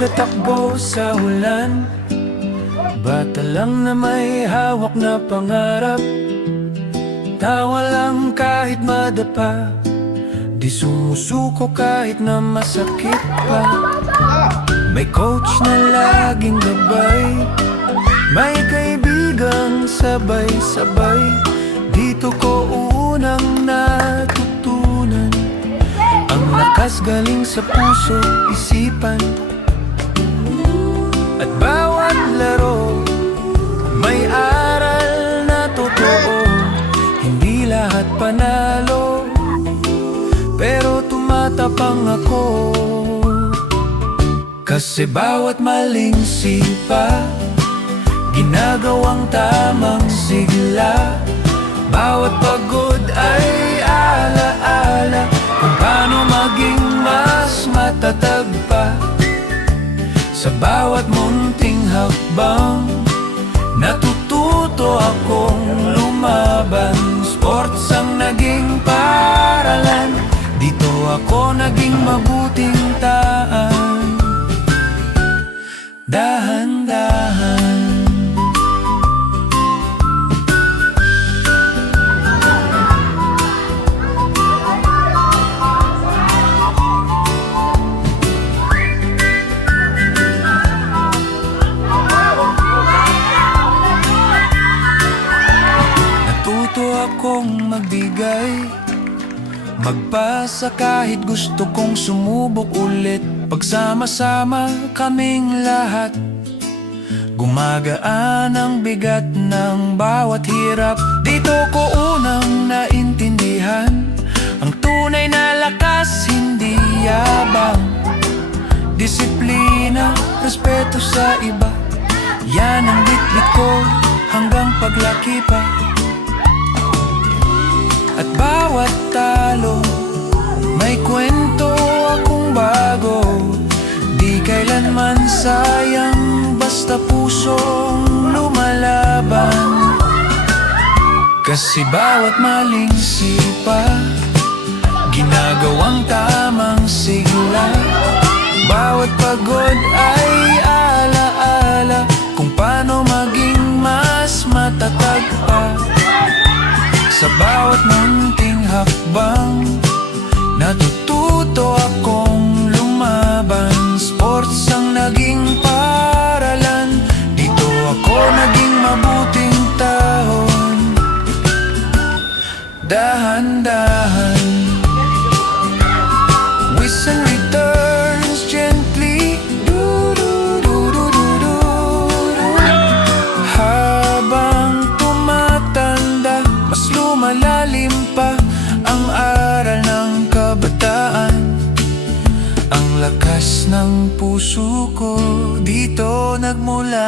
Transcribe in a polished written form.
Nagatakbo sa ulan, bata lang na may hawak na pangarap. Tawa lang kahit madapa, di sumusuko kahit na masakit pa. May coach na laging gabay, may kaibigang sabay-sabay. Dito ko unang natutunan ang lakas galing sa puso, isipan. At bawat laro may aral na totoo. Hindi lahat panalo, pero tumatapang ako. Kasi bawat maling sipa, ginagawang tamang sigla. Bawat pagod ay alaala kung paano maging mas matatag pa. Sa bawat munting hakbang, natututo akong lumaban. Sports ang naging paralan, dito ako naging mabuting taan. Dahan-dahan. Akong magbigay, magpasa kahit gusto kong sumubok ulit. Pagsama-sama kaming lahat, gumagaan ang bigat ng bawat hirap. Dito ko unang naintindihan ang tunay na lakas, hindi yabang. Disiplina, respeto sa iba, yan ang bitbit ko hanggang paglaki pa. At bawat talo, may kwento akong bago. Di kailanman sayang, basta pusong lumalaban. Kasi bawat maling sipa, ginagawang tamang sigla. Bawat pagod ay alaala kung paano maging mas matatag pa. Sa bawat munting hakbang, natututo akong lumaban. Sports ang naging paralan, dito ako naging mabuting taon. Dahan-dahan, twists and returns gently. Malalim pa ang aral ng kabataan. Ang lakas ng puso ko dito nagmula.